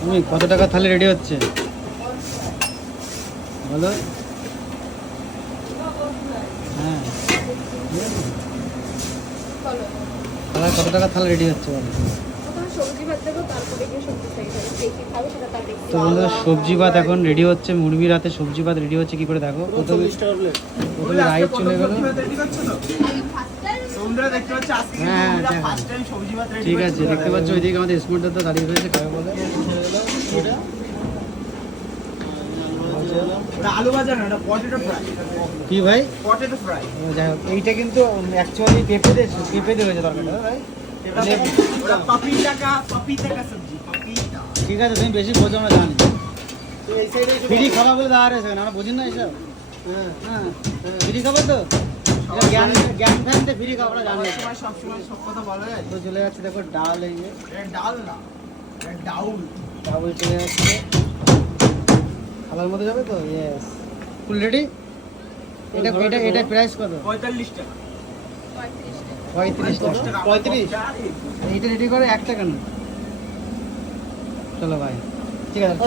তুমি কত টাকা থালি রেডি হচ্ছে বলো? হ্যাঁ, তাহলে কত টাকা থালি রেডি হচ্ছে বলো? তো বন্ধুরা সবজি ভাত এখন রেডি হচ্ছে, মুরগি রাতে সবজি ভাত রেডি হচ্ছে কি করে দেখো। প্রথমে রাইস চলে গেল। হ্যাঁ ঠিক আছে, দেখতে পাচ্ছ ওইদিকে আমাদের স্মার্ট দাদা দাঁড়িয়ে রয়েছে, খাবে বলে। আলু ভাজা না, এটা পটেটো ফ্রাই। কি ভাই? Potato fry. যাই হোক, এইটা কিন্তু অ্যাকচুয়ালি পেঁপে দিয়ে হয়েছে তরকারিটা ভাই। ওটা পাপিতা সবজি, পাপিতা। ঠিক আছে, তুমি বেশি বোঝো না, জানি ফ্রি খাবার বলে দাঁড়া রয়েছে, আমরা বুঝি না এসব। হ্যাঁ ফ্রি খাবার তো, জ্ঞান জ্ঞান ফ্যানতে ফ্রি খাবার জানি। সবসময় সব কথা বলা যায়। তো চলে যাচ্ছে দেখো ডাল, এই যে ডাল না, ডাউল। ডাবল চলে যাচ্ছে খাবার মধ্যে যাবে তো। Yes, full ready. এটা এটা এটা প্রাইস কত? 45 টাকা। 35 টাকা। 35। এইটা রেডি করে 1 টাকা না। চলো ভাই, ঠিক আছে।